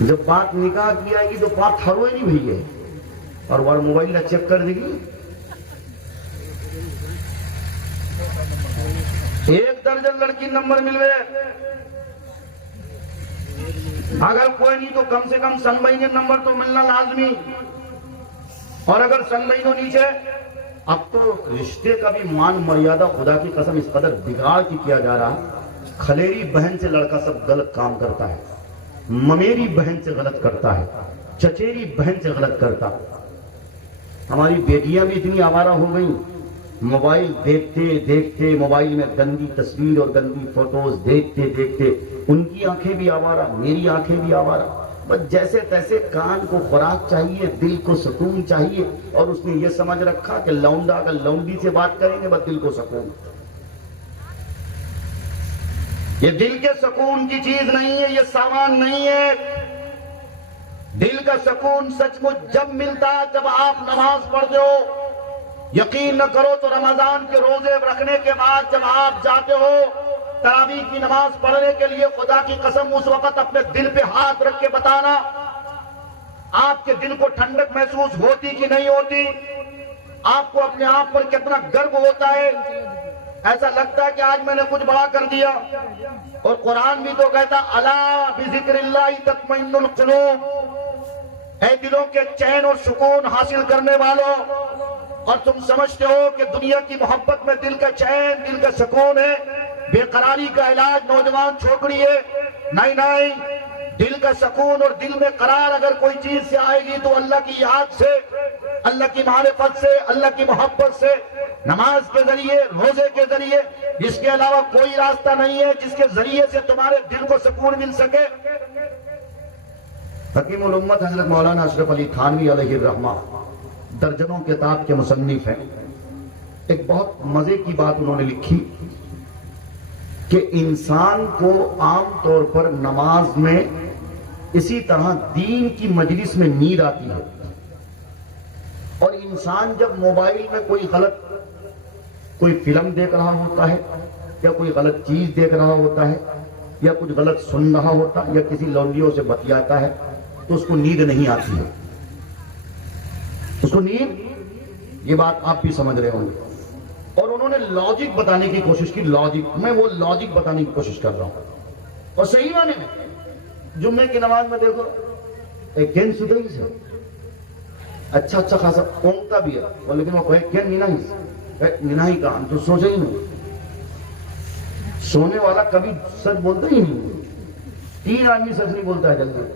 جب بات نکاح کی آئے گی تو بات ہروئے نہیں بھئی اور وہ موبائل نہ چیک کر دے گی. ایک درجن لڑکی نمبر ملوے اگر کوئی نہیں تو کم سے کم سن مہینے نمبر تو ملنا لازمی. اور اگر سن مہینوں نیچے اب تو رشتے کا بھی مان مریادہ خدا کی قسم اس قدر بگاڑ کی کیا جا رہا. خلیری بہن سے لڑکا سب غلط کام کرتا ہے, ممیری بہن سے غلط کرتا ہے, چچیری بہن سے غلط کرتا. ہماری بیٹیاں بھی اتنی آوارہ ہو گئیں, موبائل دیکھتے دیکھتے موبائل میں گندی تصویر اور گندی فوٹوز دیکھتے دیکھتے ان کی آنکھیں بھی آوارہ, میری آنکھیں بھی آوارہ. بس جیسے تیسے کان کو خوراک چاہیے, دل کو سکون چاہیے, اور اس نے یہ سمجھ رکھا کہ لونڈا اگر لونڈی سے بات کریں گے بس دل کو سکون. یہ دل کے سکون کی چیز نہیں ہے, یہ سامان نہیں ہے. دل کا سکون سچ مچ جب ملتا جب آپ نماز پڑھتے ہو. یقین نہ کرو تو رمضان کے روزے رکھنے کے بعد جب آپ جاتے ہو تراویح کی نماز پڑھنے کے لیے, خدا کی قسم اس وقت اپنے دل پہ ہاتھ رکھ کے بتانا آپ کے دل کو ٹھنڈک محسوس ہوتی کہ نہیں ہوتی, آپ کو اپنے آپ پر کتنا گرو ہوتا ہے. ایسا لگتا ہے کہ آج میں نے کچھ بڑا کر دیا. اور قرآن بھی تو کہتا الا بذکر اللہ تطمئن القلوب, اے دلوں کے چین اور سکون حاصل کرنے والوں. اور تم سمجھتے ہو کہ دنیا کی محبت میں دل کا چین, دل کا سکون ہے, بے قراری کا علاج نوجوان چھوکری ہے. نہیں نہیں, دل کا سکون اور دل میں قرار اگر کوئی چیز سے آئے گی تو اللہ کی یاد سے, اللہ کی معرفت سے, اللہ کی محبت سے, نماز کے ذریعے, روزے کے ذریعے. اس کے علاوہ کوئی راستہ نہیں ہے جس کے ذریعے سے تمہارے دل کو سکون مل سکے. حکیم الامت حضرت مولانا اشرف علی تھانوی علیہ الرحمہ درجنوں کتاب کے مصنف ہیں. ایک بہت مزے کی بات انہوں نے لکھی کہ انسان کو عام طور پر نماز میں اسی طرح دین کی مجلس میں نیند آتی ہے, اور انسان جب موبائل میں کوئی فلم دیکھ رہا ہوتا ہے یا کوئی غلط چیز دیکھ رہا ہوتا ہے یا کچھ غلط سن رہا ہوتا ہے یا کسی لونڈیوں سے بتیاتا ہے تو اس کو نیند نہیں آتی ہے. اس کو نیند, یہ بات آپ بھی سمجھ رہے ہوں گے. اور انہوں نے لاجک بتانے کی کوشش کی. لاجک, میں وہ لاجک بتانے کی کوشش کر رہا ہوں. اور صحیح معنی میں جمعے کی نماز میں دیکھو ایک گین سدئی سے اچھا اچھا خاصا اونگتا بھی ہے, لیکن وہ کوئی گین نیناہی کا ہم تو سوچے ہی نہیں. سونے والا کبھی سچ بولتا ہی نہیں. 3 آدمی سچ نہیں بولتا ہے جلدی.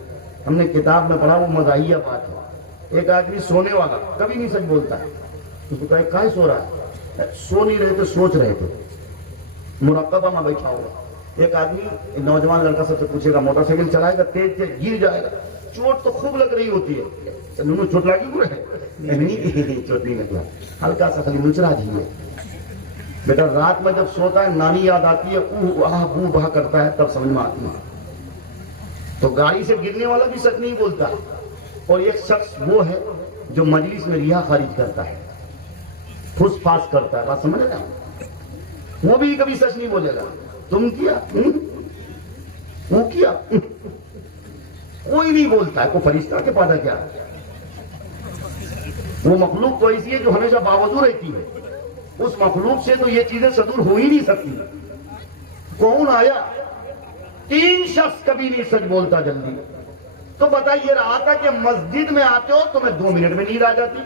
ہم نے کتاب میں پڑھا, وہ مزاحیہ بات ہے. ایک آدمی سونے والا کبھی نہیں سچ بولتا ہے. اس کو کہے کہاں سو رہا ہے؟ سو نہیں رہے تھے, سوچ رہے تھے, مراقبہ میں بیٹھا ہوا. ایک آدمی نوجوان لڑکا سب سے پوچھے گا موٹر سائیکل چلائے گا, تیز تیز گر جائے گا, چوٹ تو خوب لگ رہی ہوتی ہے. انہوں چوٹ لگی ہوئے نہیں, چوٹ نہیں لگا, ہلکا سا خالی نچرا جی ہے. بیٹا رات میں جب سوتا ہے نانی یاد آتی ہے, بو بہا کرتا ہے, تب سمجھ میں آتی ہے. تو گاڑی سے گرنے والا بھی سچ نہیں بولتا. اور ایک شخص وہ ہے جو مجلس میں ریا خارج کرتا ہے, پھس پھاس کرتا ہے. بات سمجھ رہے ہیں؟ وہ بھی کبھی سچ نہیں بولے گا. تم کیا, وہ کیا, کوئی نہیں بولتا ہے. کوئی فرشتہ کے پادا کیا, وہ مخلوق تو ایسی ہے جو ہمیشہ باوضو رہتی ہے. اس مخلوق سے تو یہ چیزیں صدور ہو ہی نہیں سکتی. کون آیا؟ 3 شخص کبھی نہیں سچ بولتا جلدی. تو بتائیے رہا تھا کہ مسجد میں آتے ہو تو میں 2 منٹ میں نیند آ جاتی.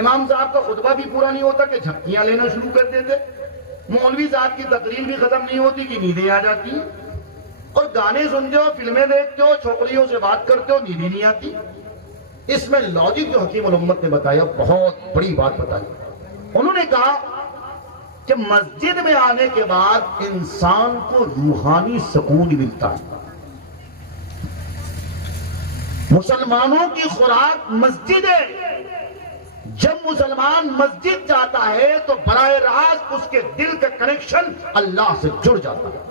امام صاحب کا خطبہ بھی پورا نہیں ہوتا کہ جھپکیاں لینا شروع کر دیتے. مولوی صاحب کی تقریر بھی ختم نہیں ہوتی کہ نیندیں آ جاتی. اور گانے سنتے ہو, فلمیں دیکھتے ہو, چھوکریوں سے بات کرتے ہو, نیند ہی نہیں آتی. اس میں لاجک جو حکیم الامت نے بتایا, بہت بڑی بات بتائی. انہوں نے کہا کہ مسجد میں آنے کے بعد انسان کو روحانی سکون ملتا ہے. مسلمانوں کی خوراک مسجد ہے. جب مسلمان مسجد جاتا ہے تو براہ راست اس کے دل کا کنیکشن اللہ سے جڑ جاتا ہے.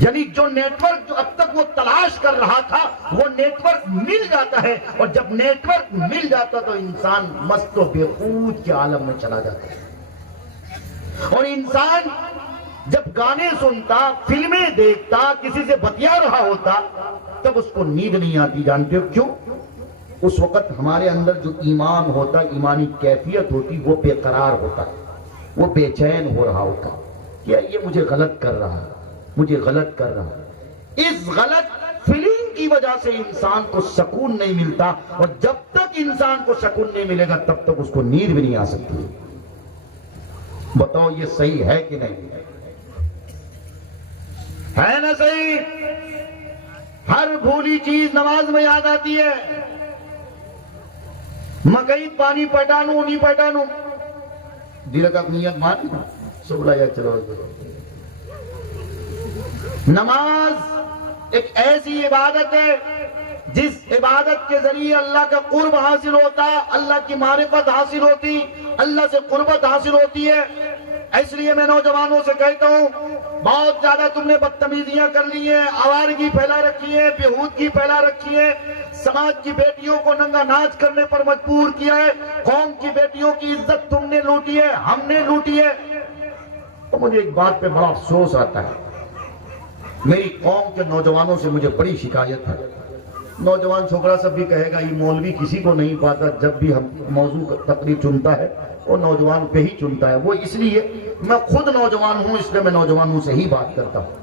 یعنی جو نیٹ ورک جو اب تک وہ تلاش کر رہا تھا وہ نیٹ ورک مل جاتا ہے. اور جب نیٹ ورک مل جاتا تو انسان مست و بے خود کے عالم میں چلا جاتا ہے. اور انسان جب گانے سنتا، فلمیں دیکھتا، کسی سے بتیا رہا ہوتا، تب اس کو نیند نہیں آتی. جانتے ہو کیوں؟ اس وقت ہمارے اندر جو ایمان ہوتا، ایمانی کیفیت ہوتی، وہ بے قرار ہوتا، وہ بے چین ہو رہا ہوتا کہ یہ مجھے غلط کر رہا ہے، مجھے غلط کر رہا ہے. اس غلط فیلنگ کی وجہ سے انسان کو سکون نہیں ملتا، اور جب تک انسان کو سکون نہیں ملے گا تب تک اس کو نیند بھی نہیں آ سکتی. بتاؤ یہ صحیح ہے کہ نہیں ہے؟ نا صحیح؟ ہر بھولی چیز نماز میں یاد آتی ہے. مکئی پانی پٹانو نہیں پٹانو، دل کا نیت مان سبلا یا چلو. نماز ایک ایسی عبادت ہے جس عبادت کے ذریعے اللہ کا قرب حاصل ہوتا، اللہ کی معرفت حاصل ہوتی، اللہ سے قربت حاصل ہوتی ہے. اس لیے میں نوجوانوں سے کہتا ہوں، بہت زیادہ تم نے بدتمیزیاں کر لی ہیں، آوارگی پھیلا رکھی ہے، بےہودگی پھیلا رکھی ہے، سماج کی بیٹیوں کو ننگا ناچ کرنے پر مجبور کیا ہے، قوم کی بیٹیوں کی عزت تم نے لوٹی ہے، ہم نے لوٹی ہے. تو مجھے ایک بات پہ بڑا افسوس آتا ہے، میری قوم کے نوجوانوں سے مجھے بڑی شکایت ہے. نوجوان چھوکرا سب بھی کہے گا یہ مولوی کسی کو نہیں پاتا، جب بھی ہم موضوع تقریر چنتا ہے وہ نوجوان پہ ہی چنتا ہے. وہ اس لیے میں خود نوجوان ہوں، اس لیے میں نوجوانوں سے ہی بات کرتا ہوں.